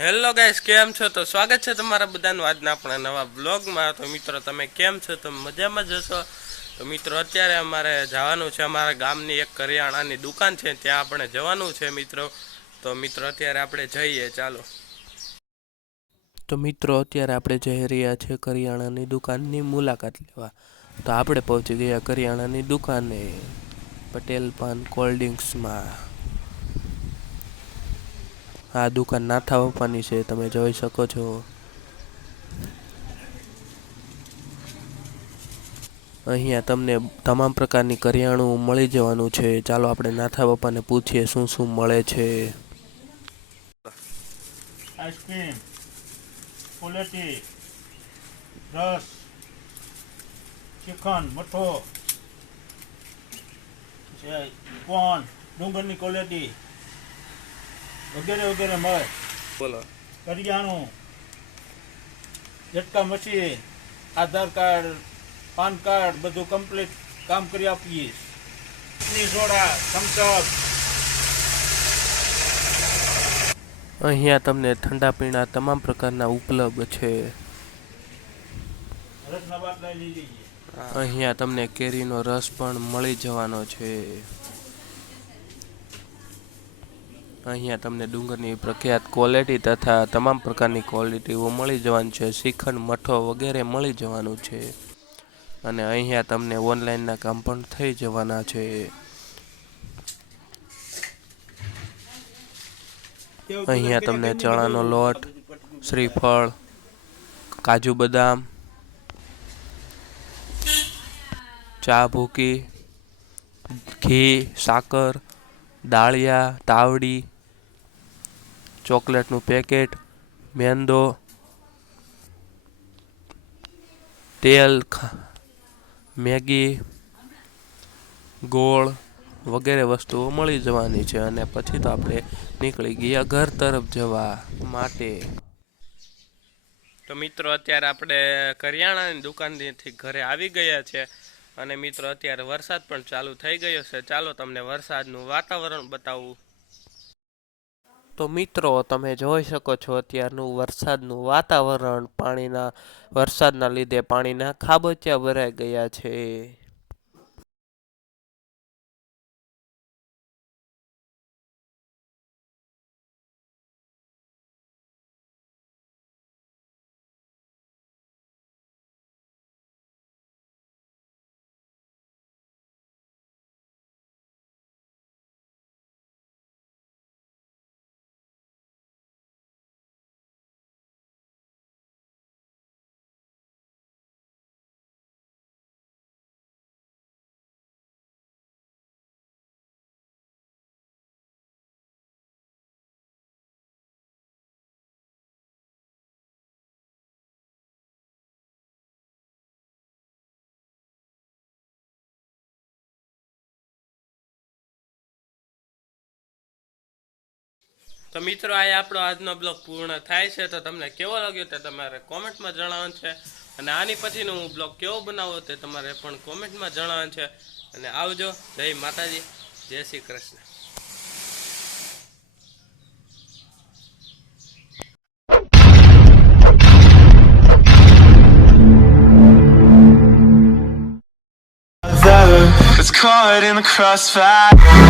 Hello guys, કેમ છો? તો સ્વાગત છે તમારા બધાનું આજના આપણા નવા બ્લોગમાં. તો મિત્રો, તમે કેમ છો? તો મજામાં જ હશો. તો મિત્રો, અત્યારે અમારે જવાનું છે, અમારા ગામની એક કરિયાણાની દુકાન છે, ત્યાં આપણે જવાનું છે મિત્રો. તો મિત્રો, અત્યારે આપણે જઈએ, ચાલો. તો મિત્રો, અત્યારે આપણે જઈ રહ્યા છીએ કરિયાણાની દુકાનની મુલાકાત લેવા. તો આપણે પહોંચી ગયા કરિયાણાની દુકાને, પટેલ પાન કોલ્ડ ડ્રિંક્સમાં. આ દુકાન નાથા પપ્પાની છે, તમે જોઈ શકો છો. અહીંયા તમને તમામ પ્રકારની કરિયાણું મળી જવાનું છે. ચાલો આપણે નાથા પપ્પાને પૂછીએ શું શું મળે છે. આઈસ્ક્રીમ, કોલેટી, રસ, શ્રીખંડ, મઠો, કોન, ડુંગરની કોલેટી વગેરે વગેરે મળે. બોલો. કરિયાણું, ઝટકા મશીન, આધાર કાર્ડ, પાન કાર્ડ બધું કમ્પ્લીટ કામ કરી આપીએ. સોડા, થમ્સઅપ. અહીંયા તમને ઠંડા પીણા તમામ પ્રકારના ઉપલબ્ધ છે. રસના બાટલા લઈ જઈએ. અહીંયા તમને કેરીનો રસ પણ મળી જવાનો છે. અહીંયા તમને ડુંગરની પ્રખ્યાત ક્વોલિટી તથા તમામ પ્રકારની ક્વોલિટીઓ મળી જવાની છે. શ્રીખંડ, મઠો વગેરે મળી જવાનું છે. અને અહીંયા તમને ઓનલાઈનના કામ પણ થઈ જવાના છે. અહીંયા તમને ચણાનો લોટ, શ્રીફળ, કાજુ બદામ, ચા ભૂકી, ઘી, સાકર, દાળિયા, તાવડી, ચોકલેટનું પેકેટ, મેંદો, તેલ, મેગી, ગોળ વગેરે વસ્તુઓ મળી જવાની છે. અને પછી તો આપણે નીકળી ગયા ઘર તરફ જવા માટે. તો મિત્રો, અત્યારે આપણે કરિયાણાની દુકાનથી ઘરે આવી ગયા છે. અને મિત્રો, અત્યારે વરસાદ પણ ચાલુ થઈ ગયો છે. ચાલો તમને વરસાદનું વાતાવરણ બતાવું. તો મિત્રો, તમે જોઈ શકો છો અત્યારનું વરસાદનું વાતાવરણ. વરસાદના લીધે પાણીના ખાબોચિયા ભરાઈ ગયા છે. તો મિત્રો, આ આપણો આજનો બ્લોગ પૂર્ણ થાય છે. તો તમને કેવો લાગ્યો તે તમારે કોમેન્ટમાં જણાવવાનું છે. અને આની પછીનો હું બ્લોગ કેવો બનાવો તે તમારે પણ કોમેન્ટમાં જણાવવાનું છે. અને આવજો. જય માતાજી, જય Shri Krishna. It's caught in the crossfire.